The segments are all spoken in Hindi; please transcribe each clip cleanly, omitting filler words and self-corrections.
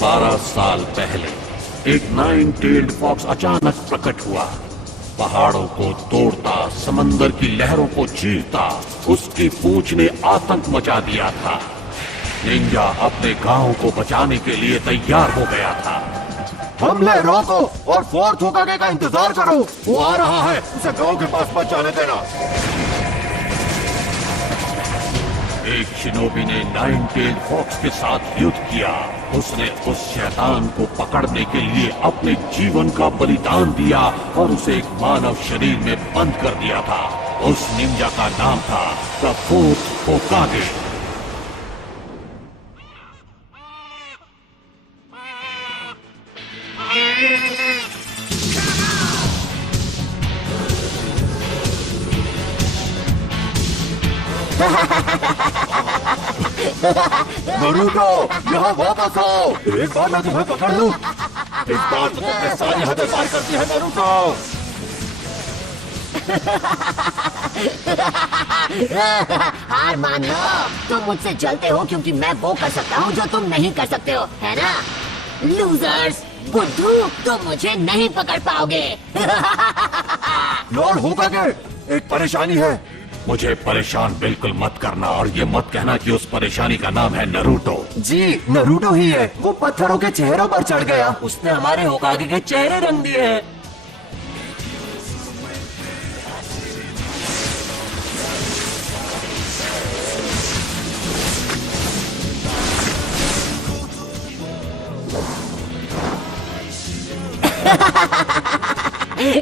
12 साल पहले एक नाइन टेल्ड फॉक्स अचानक प्रकट हुआ। पहाड़ों को तोड़ता, समंदर की लहरों को चीरता उसकी पूंछ ने आतंक मचा दिया था। निंजा अपने गांव को बचाने के लिए तैयार हो गया था। हमले रोको और फोर्थ होकागे का इंतजार करो, वो आ रहा है, उसे गांव के पास मत जाने देना। एक शिनोबी ने नाइन टेल्ड फॉक्स के साथ युद्ध किया। उसने उस शैतान को पकड़ने के लिए अपने जीवन का बलिदान दिया और उसे एक मानव शरीर में बंद कर दिया था। उस निंजा का नाम था द फोर्थ होकागे। नरूटो, यहाँ वापस आओ। एक बार मैं तुम्हें पकड़ लूं, इस बार तो तुमने सारी हदें पार कर दी है नरूटो। हार मान लो, तुम मुझसे जलते हो क्योंकि मैं वो कर सकता हूँ जो तुम नहीं कर सकते हो, है ना? लूजर्स, बुद्धू, तुम मुझे नहीं पकड़ पाओगे। लॉर्ड होकागे, एक परेशानी है। मुझे परेशान बिल्कुल मत करना और ये मत कहना कि उस परेशानी का नाम है नरूटो। जी, नरूटो ही है। वो पत्थरों के चेहरों पर चढ़ गया। उसने हमारे होकागे के चेहरे रंग दिए हैं।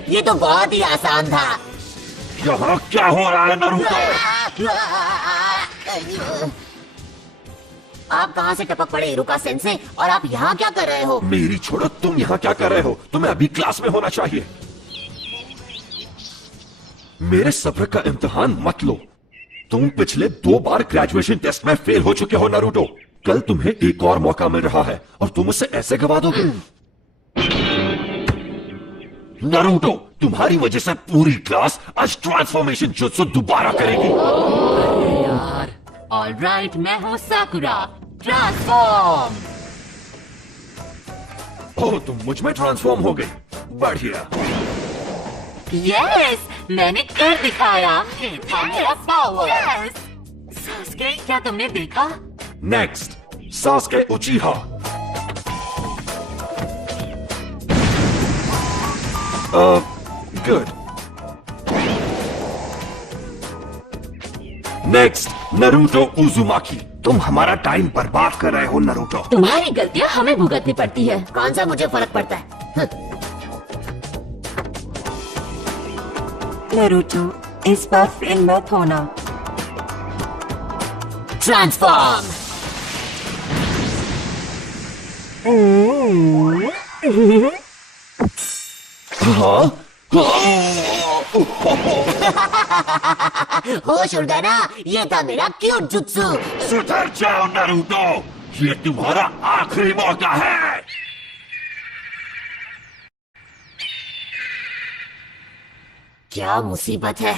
ये तो बहुत ही आसान था। यहाँ क्या हो रहा है नरूटो? आप कहाँ से टपक पड़े इरुका सेंसे, और आप यहाँ क्या कर रहे हो? मेरी छोड़ो, तुम यहाँ क्या कर रहे हो? तुम्हें अभी क्लास में होना चाहिए। मेरे सब्र का इम्तिहान मत लो। तुम पिछले 2 बार ग्रेजुएशन टेस्ट में फेल हो चुके हो नरूटो। कल तुम्हें एक और मौका मिल रहा है और तुम उसे ऐसे गवा दोगे। नरूटो, तुम्हारी वजह से पूरी क्लास आज ट्रांसफॉर्मेशन जुत्सु दोबारा करेगी। अरे यार। ऑलराइट, मैं हूँ साकुरा। ट्रांसफॉर्म। ओह, तुम मुझ में ट्रांसफॉर्म हो गई। बढ़िया। यस, मैंने कर दिखाया। ये था मेरा पावर। सास्के, क्या तुमने देखा? Next, Sasuke उचिहा। Good. Next, Naruto उजुमाकी। तुम हमारा टाइम बर्बाद कर रहे हो नरूटो। तुम्हारी गलतियाँ हमें भुगतनी पड़ती है। कौन सा मुझे फर्क पड़ता है? नरूटो, इस बार फेल मत होना। ट्रांसफॉर्म। होश उड़ गया ना? ये था मेरा क्यूट जुत्सु। सुधर जाओ नरूटो, ये तुम्हारा आखिरी मौका है। क्या मुसीबत है?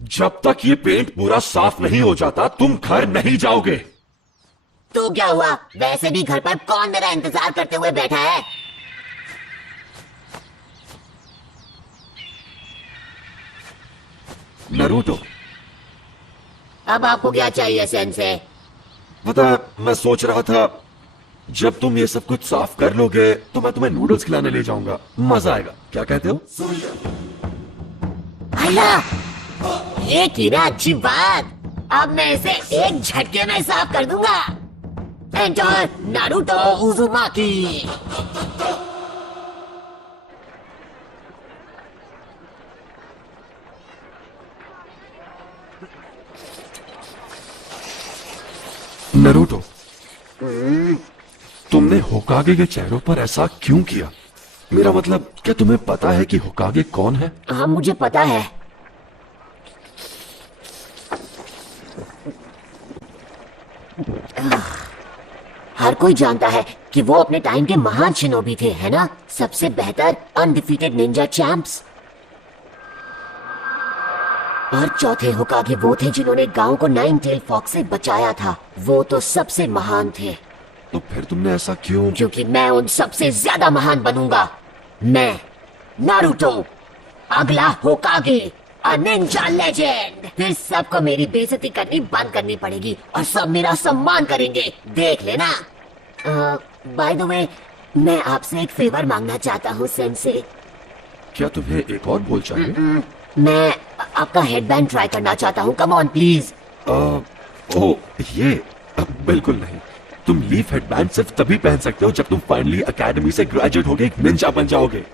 जब तक ये पेंट पूरा साफ नहीं हो जाता तुम घर नहीं जाओगे। तो क्या हुआ? वैसे भी घर पर कौन मेरा इंतजार करते हुए बैठा है? नरूटो, अब आपको क्या चाहिए सेंसे? पता है, मैं सोच रहा था जब तुम ये सब कुछ साफ कर लोगे तो मैं तुम्हें नूडल्स खिलाने ले जाऊंगा। मजा आएगा, क्या कहते हो? अल्लाह, ये कीड़ा अच्छी बात। अब मैं इसे एक झटके में साफ कर दूंगा। Enter Naruto उजुमाकी। नरूटो, तुमने होकागे के चेहरों पर ऐसा क्यों किया? मेरा मतलब, क्या तुम्हें पता है कि होकागे कौन है? हाँ, मुझे पता है। हर कोई जानता है कि वो अपने टाइम के महान शिनोबी थे, है ना? सबसे बेहतर अनडिफीटेड निंजा चैंप्स। और चौथे होकागे वो थे जिन्होंने गांव को नाइन टेल फॉक्स से बचाया था। वो तो सबसे महान थे। तो फिर तुमने ऐसा क्यों? क्योंकि मैं उन सबसे ज्यादा महान बनूंगा। मैं नारुतो, अगला होकागे, अ निंजा लेजेंड। फिर सबको मेरी बेइज्जती करनी बंद करनी पड़ेगी और सब मेरा सम्मान करेंगे, देख लेना। बाय द वे, मैं आपसे एक फेवर मांगना चाहता हूँ सेंसे। क्या तुम्हें एक और बोल चाहिए? मैं आपका हेडबैंड ट्राई करना चाहता हूँ, कम ऑन प्लीज। ओह ये बिल्कुल नहीं। तुम लीफ हेडबैंड सिर्फ तभी पहन सकते हो जब तुम फाइनली एकेडमी से ग्रेजुएट होके एक निंजा बन जाओगे।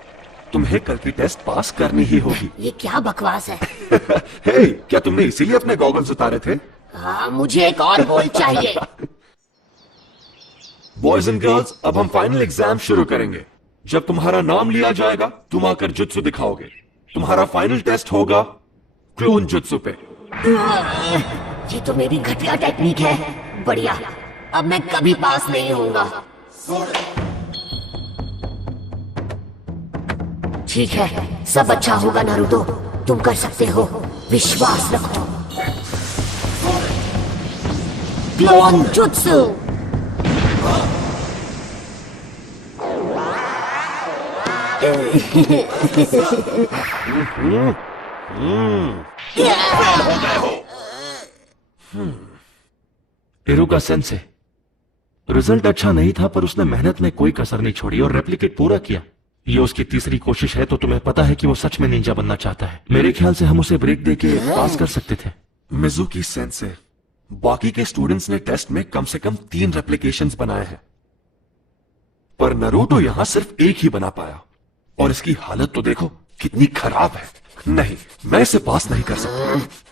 तुम्हें कल की टेस्ट पास करनी ही होगी। ये क्या बकवास है? हे, क्या तुमने इसीलिए अपने गॉगल्स उतारे थे? हाँ, मुझे एक और गोल चाहिए। बॉयज एंड गर्ल्स, अब हम फाइनल एग्जाम शुरू करेंगे। जब तुम्हारा नाम लिया जाएगा तुम आकर जुत्सु दिखाओगे। तुम्हारा फाइनल टेस्ट होगा क्लोन जुत्सु पे। ये तो मेरी घटिया टेक्निक है। बढ़िया, अब मैं कभी पास नहीं होऊंगा। ठीक है, सब अच्छा होगा नारुतो, तुम कर सकते हो, विश्वास रखो। क्लोन जुत्सु। इरुका सेंसे, रिजल्ट अच्छा नहीं था पर उसने मेहनत में कोई कसर नहीं छोड़ी और रेप्लिकेट पूरा किया। ये उसकी तीसरी कोशिश है, तो तुम्हें पता है कि वो सच में निंजा बनना चाहता है। मेरे ख्याल से हम उसे ब्रेक देके पास कर सकते थे। मिजुकी सेंसे, बाकी के स्टूडेंट्स ने टेस्ट में कम से कम 3 रेप्लिकेशंस बनाए हैं, पर नरूटो यहां सिर्फ एक ही बना पाया। और इसकी हालत तो देखो कितनी खराब है। नहीं, मैं इसे पास नहीं कर सकता।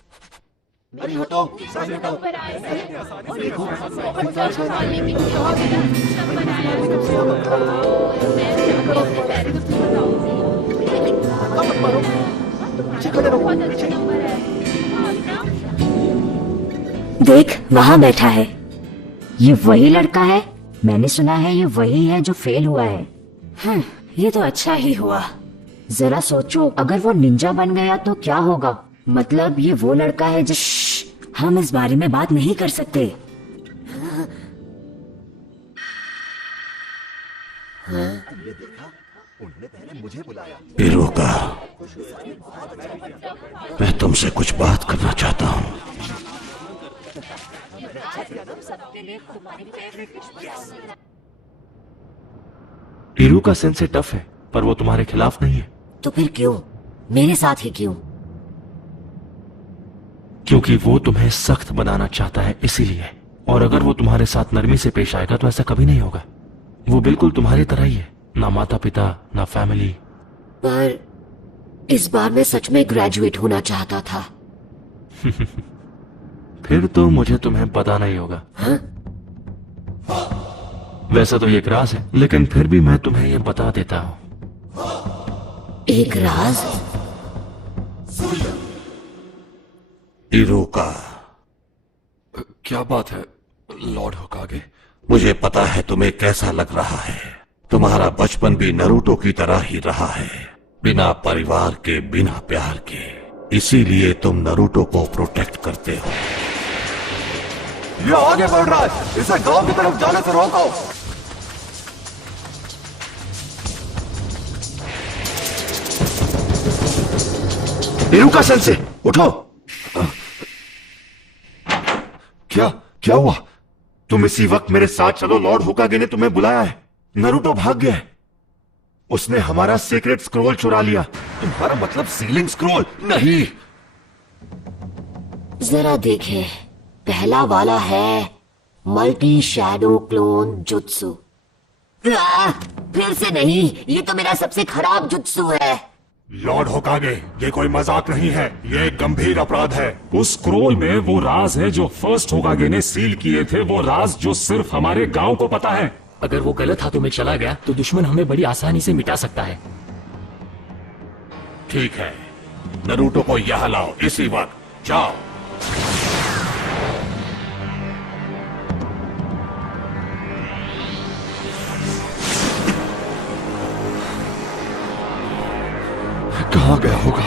देख, वहाँ बैठा है। ये वही लड़का है। मैंने सुना है ये वही है जो फेल हुआ है। ये तो अच्छा ही हुआ। जरा सोचो, अगर वो निंजा बन गया तो क्या होगा? मतलब ये वो लड़का है जो... हम इस बारे में बात नहीं कर सकते। इरुका, मैं तुमसे कुछ बात करना चाहता हूँ। इरुका सेंसे टफ है, पर वो तुम्हारे खिलाफ नहीं है। तो फिर क्यों? मेरे साथ ही क्यों? क्योंकि वो तुम्हें सख्त बनाना चाहता है, इसीलिए। और अगर वो तुम्हारे साथ नरमी से पेश आएगा तो ऐसा कभी नहीं होगा। वो बिल्कुल तुम्हारी तरह ही है, ना माता पिता ना फैमिली। पर इस बार मैं सच में ग्रेजुएट होना चाहता था। फिर तो मुझे तुम्हें बताना ही होगा। वैसे तो ये एक राज है, लेकिन फिर भी मैं तुम्हें ये बता देता हूँ। एक राज? इरुका, क्या बात है लॉर्ड होकागे? मुझे पता है तुम्हें कैसा लग रहा है। तुम्हारा बचपन भी नरूटो की तरह ही रहा है, बिना परिवार के, बिना प्यार के। इसीलिए तुम नरूटो को प्रोटेक्ट करते हो। ये आगे बढ़ रहा है, इसे गांव की तरफ जाने से रोको। इरुका सेंसे, उठो। क्या क्या हुआ? तुम इसी वक्त मेरे साथ चलो, लॉर्ड होकागे ने तुम्हें बुलाया है। नरूटो भाग गया है। उसने हमारा सीक्रेट स्क्रोल चुरा लिया। तुम्हारा मतलब सीलिंग स्क्रोल? नहीं। जरा देखे, पहला वाला है मल्टी शैडो क्लोन जुत्सु। फिर से नहीं, ये तो मेरा सबसे खराब जुत्सु है। लॉर्ड होकागे, ये कोई मजाक नहीं है, ये एक गंभीर अपराध है। उस स्क्रोल में वो राज है जो फर्स्ट होकागे ने सील किए थे, वो राज जो सिर्फ हमारे गांव को पता है। अगर वो गलत हाथों में चला गया तो दुश्मन हमें बड़ी आसानी से मिटा सकता है। ठीक है, नरूटो को यहाँ लाओ इसी वक्त, जाओ। कहाँ गया होगा?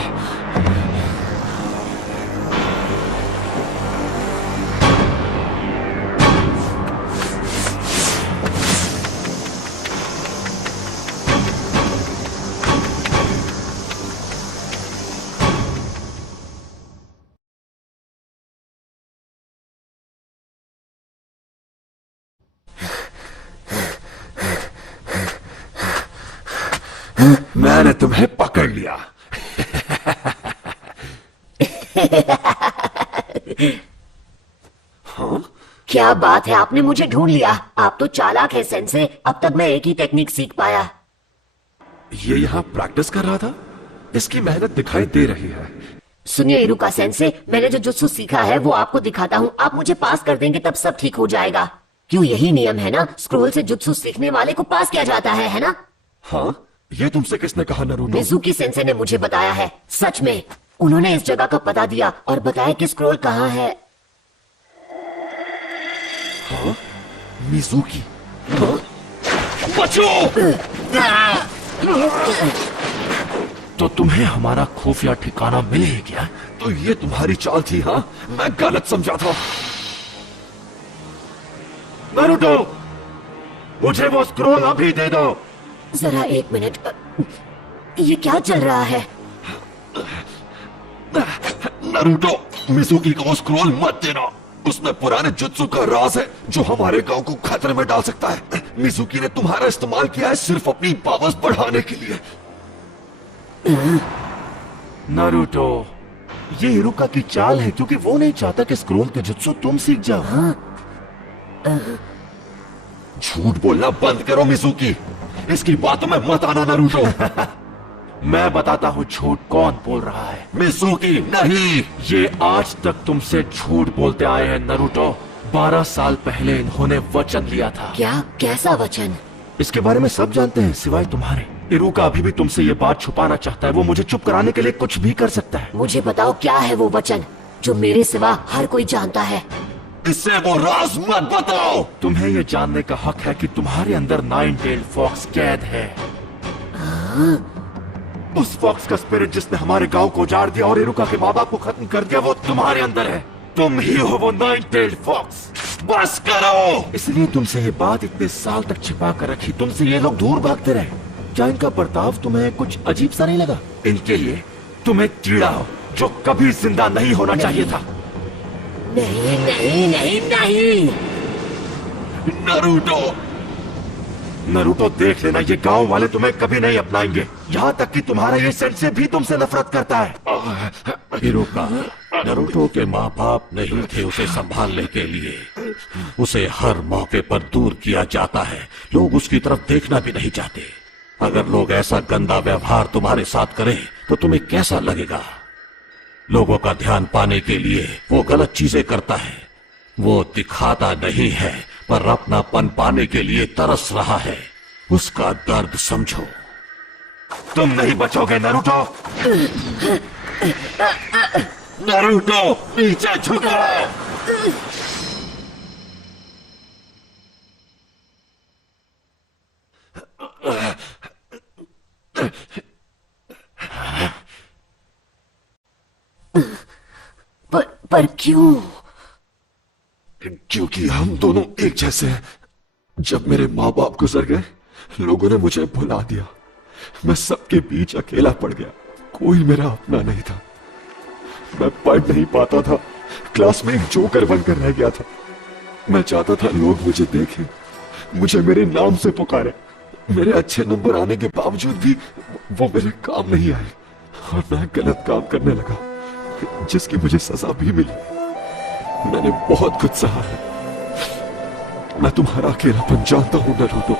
मैंने तुम्हें पकड़ लिया। क्या बात है, आपने मुझे ढूंढ लिया। आप तो चालाक है सेंसे। अब तक मैं एक ही टेक्निक सीख पाया। ये यहाँ प्रैक्टिस कर रहा था, इसकी मेहनत दिखाई दे रही है। सुनिए इरुका सेंसे, मैंने जो जुत्सु सीखा है वो आपको दिखाता हूँ। आप मुझे पास कर देंगे तब सब ठीक हो जाएगा। क्यों, यही नियम है ना, स्क्रोल से जुत्सु सीखने वाले को पास किया जाता है ना? हाँ, ये तुमसे किसने कहा नरूटो? मिजुकी सेंसे ने मुझे बताया है। सच में, उन्होंने इस जगह का पता दिया और बताया कि स्क्रोल कहाँ है। हाँ? मिजुकी? हाँ? बचो! तो तुम्हें हमारा खुफिया ठिकाना मिल ही गया। तो ये तुम्हारी चाल थी? हाँ, मैं गलत समझा था। नारुतो, मुझे वो स्क्रोल अभी दे दो। जरा एक मिनट, ये क्या चल रहा है? नरूटो, मिजुकी को स्क्रोल मत देना। उसमें पुराने जुत्सु का राज है जो हमारे गांव को खतरे में डाल सकता है। मिजुकी ने तुम्हारा इस्तेमाल किया है सिर्फ अपनी पावर्स बढ़ाने के लिए। नारुतो, ये हिरुका की चाल है क्योंकि वो नहीं चाहता कि स्क्रोल के जुत्सु तुम सीख जाओ। झूठ बोलना बंद करो मिजुकी, इसकी बातों में मत आना नरूटो। मैं बताता हूँ झूठ कौन बोल रहा है। मिजुकी नहीं। ये आज तक तुमसे झूठ बोलते आए हैं नारुतो। 12 साल पहले इन्होंने वचन लिया था। क्या? कैसा वचन? इसके बारे में सब जानते हैं सिवाय तुम्हारे। इरुका अभी भी तुमसे ये बात छुपाना चाहता है। वो मुझे चुप कराने के लिए कुछ भी कर सकता है। मुझे बताओ क्या है वो वचन जो मेरे सिवा हर कोई जानता है। इससे वो राज मत बताओ। तुम्हें ये जानने का हक है कि तुम्हारे अंदर नाइन टेल फॉक्स कैद है। उस फॉक्स का स्पिरिट जिसने हमारे गांव को उजाड़ दिया और इरुका के माँ बाप को खत्म कर दिया, वो तुम्हारे अंदर है। तुम ही हो वो नाइन टेल फॉक्स। बस करो। इसलिए तुमसे ये बात इतने साल तक छिपा कर रखी। तुमसे ये लोग दूर भागते रहे। क्या इनका बर्ताव तुम्हें कुछ अजीब सा नहीं लगा? इनके लिए तुम एक कीड़ा हो जो कभी जिंदा नहीं होना चाहिए था। नहीं नहीं नहीं नहीं। नरूटो, नारुतो देख लेना, ये गांव वाले तुम्हें कभी नहीं अपनाएंगे। यहाँ तक कि तुम्हारा ये सेंसे भी तुमसे नफरत करता है। हिरुका, नरूटो के माँ बाप नहीं थे उसे संभालने के लिए। उसे हर मौके पर दूर किया जाता है। लोग उसकी तरफ देखना भी नहीं चाहते। अगर लोग ऐसा गंदा व्यवहार तुम्हारे साथ करें तो तुम्हें कैसा लगेगा? लोगों का ध्यान पाने के लिए वो गलत चीजें करता है। वो दिखाता नहीं है पर अपनापन पाने के लिए तरस रहा है। उसका दर्द समझो। तुम नहीं बचोगे नारुतो। नरूटो, नीचे झुको। पर क्यों? क्योंकि हम दोनों एक जैसे हैं। जब मेरे माँ बाप गुजर गए, लोगों ने मुझे भुला दिया। मैं सबके बीच अकेला पड़ गया। कोई मेरा अपना नहीं था। मैं पढ़ नहीं पाता था। क्लास में एक जोकर बनकर रह गया था। मैं चाहता था लोग मुझे देखें, मुझे मेरे नाम से पुकारे। मेरे अच्छे नंबर आने के बावजूद भी वो मेरे काम नहीं आए और मैं गलत काम करने लगा, जिसकी मुझे सजा भी मिली। मैंने बहुत कुछ सहा है। मैं तुम्हारा अकेलापन जानता हूं नरूटो।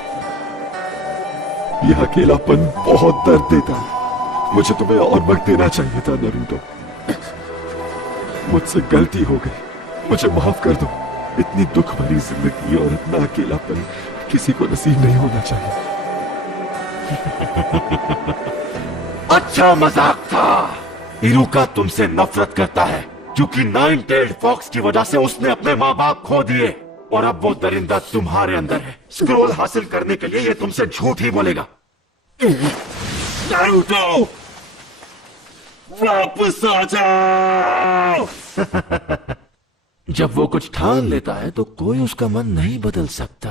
यह अकेलापन बहुत दर्द देता है। मुझे तुम्हें और वक्त देना चाहिए था नरूटो। मुझसे गलती हो गई, मुझे माफ कर दो। इतनी दुख भरी जिंदगी और इतना अकेलापन किसी को नसीब नहीं होना चाहिए। अच्छा मजाक था। इरुका तुमसे नफरत करता है क्योंकि नाइन टेल्ड फॉक्स की वजह से उसने अपने माँ बाप खो दिए और अब वो दरिंदा तुम्हारे अंदर है। स्क्रोल हासिल करने के लिए ये तुमसे झूठ ही बोलेगा। नारुतो, वापस आ जाओ। जब वो कुछ ठान लेता है तो कोई उसका मन नहीं बदल सकता।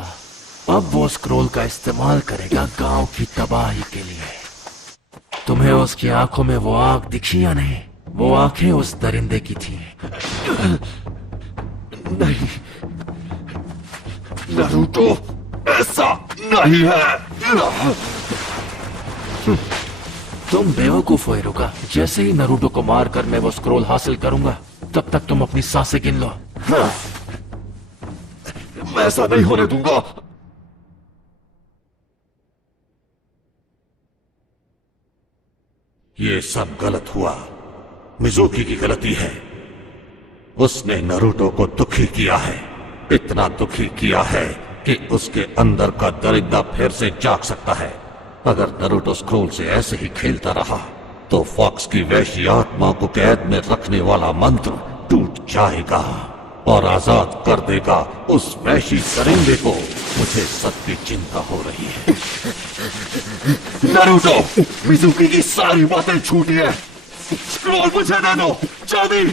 अब वो स्क्रोल का इस्तेमाल करेगा गांव की तबाही के लिए। तुम्हें उसकी आंखों में वो आग दिखी या नहीं? वो आंखें उस दरिंदे की थी। नहीं नारुतो, ऐसा नहीं है। तुम बेवकूफ हो इरुका। जैसे ही नरूटो को मारकर मैं वो स्क्रोल हासिल करूंगा, तब तक तुम अपनी सांसें गिन लो। मैं ऐसा नहीं होने दूंगा। ये सब गलत हुआ। मिजुकी की गलती है। उसने नरूटो को दुखी किया है, इतना दुखी किया है कि उसके अंदर का दरिद्र फिर से जाग सकता है। अगर नरूटो स्क्रोल से ऐसे ही खेलता रहा तो फॉक्स की वैश्य आत्मा को कैद में रखने वाला मंत्र टूट जाएगा और आजाद कर देगा उस वैश्य दरिंदे को। मुझे सबकी चिंता हो रही है। नारुतो, मिजुकी की सारी बातें झूठी है। स्क्रोल मुझे दे दो जल्दी।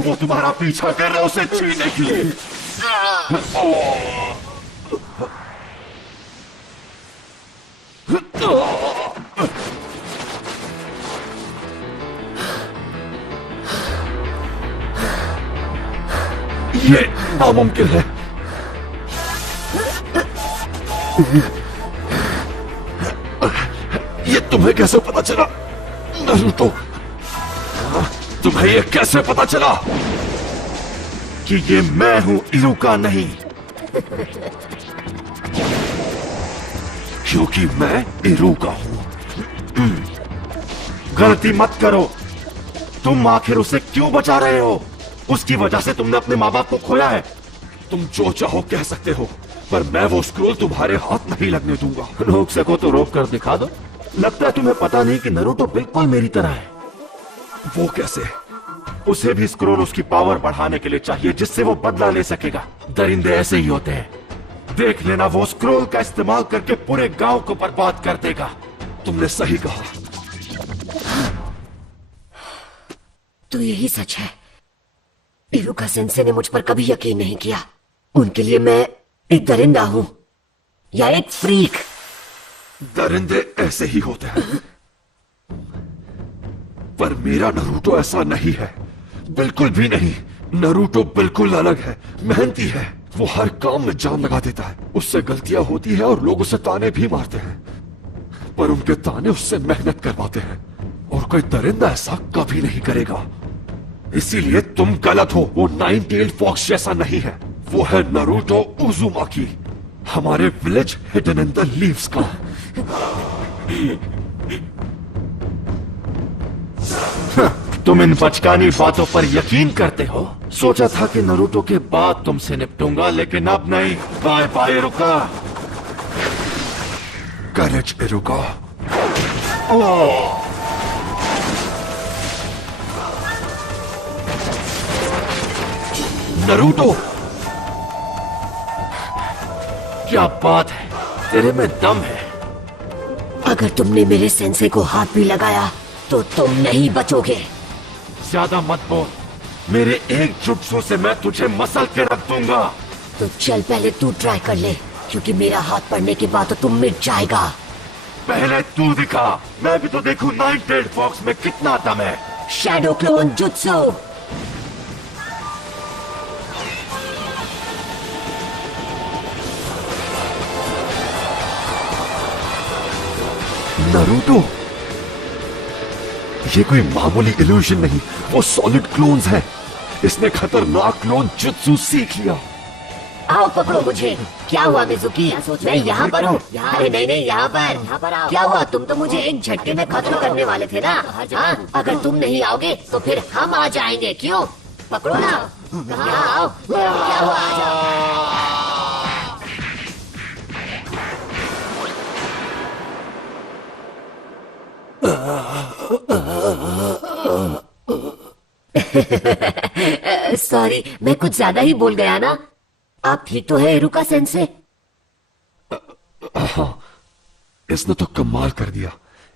वो तुम्हारा पीछा कर रहा है उसे छीनने के लिए। ये नामुमकिन है। ये तुम्हें कैसे पता चला नारुतो? तुम्हें ये कैसे पता चला कि ये मैं हूं इरुका नहीं? क्योंकि मैं इरुका हूं। गलती मत करो। तुम आखिर उसे क्यों बचा रहे हो? उसकी वजह से तुमने अपने माँ बाप को खोया है। तुम जो चाहो कह सकते हो, पर मैं वो स्क्रोल तुम्हारे हाथ नहीं लगने दूंगा। रोक सको तो रोक कर दिखा दो। लगता है तुम्हें पता नहीं कि नरूटो बिल्कुल मेरी तरह है। वो कैसे? उसे भी स्क्रोल उसकी पावर बढ़ाने के लिए चाहिए, जिससे वो बदला ले सकेगा। दरिंदे ऐसे ही होते हैं। देख लेना, वो स्क्रोल का इस्तेमाल करके पूरे गांव को बर्बाद कर देगा। तुमने सही कहा। तो यही सच है। इरुका सेंसे ने मुझ पर कभी यकीन नहीं किया। उनके लिए मैं एक दरिंदा हूं या एक फ्रीक। दरिंदे ऐसे ही होते हैं, पर मेरा नरूटो ऐसा नहीं है। बिल्कुल भी नहीं। नरूटो बिल्कुल अलग है, मेहनती है। वो हर काम में जान लगा देता है। उससे गलतियां होती है और लोग उसे ताने भी मारते हैं, पर उनके ताने उससे मेहनत करवाते हैं। और कोई दरिंदा ऐसा कभी नहीं करेगा। इसीलिए तुम गलत हो। वो नाइन टेल्ड फॉक्स जैसा नहीं है। वो है नरूटो उजुमाकी, हमारे village hidden in the leaves का। तुम इन बचकानी बातों पर यकीन करते हो? सोचा था कि नरूटो के बाद तुमसे निपटूंगा, लेकिन अब नहीं। Bye bye Iruka. Courage Iruka. Naruto, क्या बात है, तेरे में दम है। अगर तुमने मेरे सेंसे को हाथ भी लगाया तो तुम नहीं बचोगे। ज्यादा मत बोल। मेरे एक जुट्सू से मैं तुझे मसल के रख दूंगा। तो चल पहले तू ट्राई कर ले, क्योंकि मेरा हाथ पड़ने के बाद तो तुम मिट जाएगा। पहले तू दिखा, मैं भी तो देखूं नाइन टेल्ड फॉक्स में कितना दम है। Shadow clone jutsu. नरूटो, ये कोई मामूली इल्यूजन नहीं, वो सॉलिड क्लोन्स हैं। इसने खतरनाक क्लोन जुत्सु सीख लिया। आओ पकड़ो मुझे। क्या हुआ मिजुकी? मैं यहाँ पर हूँ। अरे नहीं नहीं, यहाँ पर आओ। क्या हुआ? तुम तो मुझे एक झटके में खत्म करने वाले थे ना। हाँ, अगर तुम नहीं आओगे तो फिर हम आ जाएंगे। क्यों? पकड़ो ना। यहाँ आओ। क्या हुआ? आ जाओ। सॉरी, मैं कुछ ज्यादा ही बोल गया ना। आप ठीक तो है इरुका सेंसे? इसने तो कमाल कर दिया।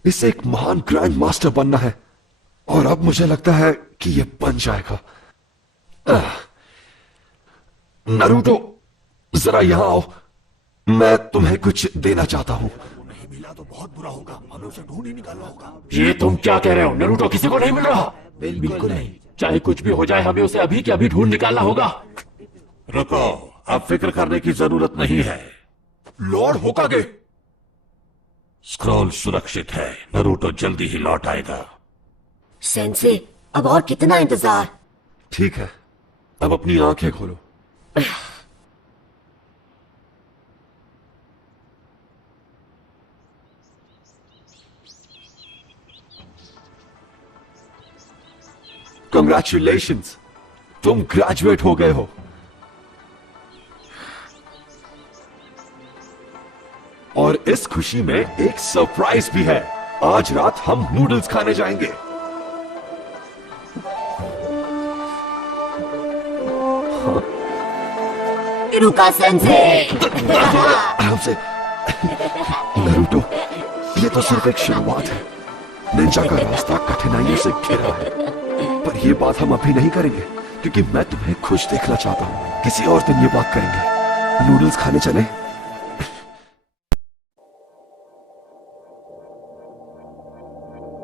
इसे एक महान ग्रैंड मास्टर बनना है, और अब मुझे लगता है कि ये बन जाएगा। नरूटो, जरा यहां आओ। मैं तुम्हें कुछ देना चाहता हूं। नहीं मिला तो बहुत बुरा होगा, हमें उसे ढूंढ ही निकालना होगा। ये तुम क्या कह रहे हो? नरूटो किसी को नहीं मिल रहा? बिल्कुल नहीं। चाहे कुछ भी हो जाए, हमें उसे अभी के अभी ढूंढ निकालना होगा। रुको, अब फिक्र करने की जरूरत नहीं है। लॉर्ड होकागे, स्क्रॉल सुरक्षित है, नरूटो जल्दी ही लौट आएगा। सेंसे, अब और कितना इंतजार? ठीक है, अब अपनी आंखें खोलो। कंग्रेचुलेशंस, तुम ग्रेजुएट हो गए हो। और इस खुशी में एक सरप्राइज भी है। आज रात हम नूडल्स खाने जाएंगे। रुका सेंसे। आराम से नरूटो, ये तो सिर्फ एक शुरुआत है। निंजा का रास्ता कठिनाइयों से घिरा है, पर ये बात हम अभी नहीं करेंगे क्योंकि मैं तुम्हें खुश देखना चाहता हूँ। किसी और दिन ये बात करेंगे। नूडल्स खाने चले?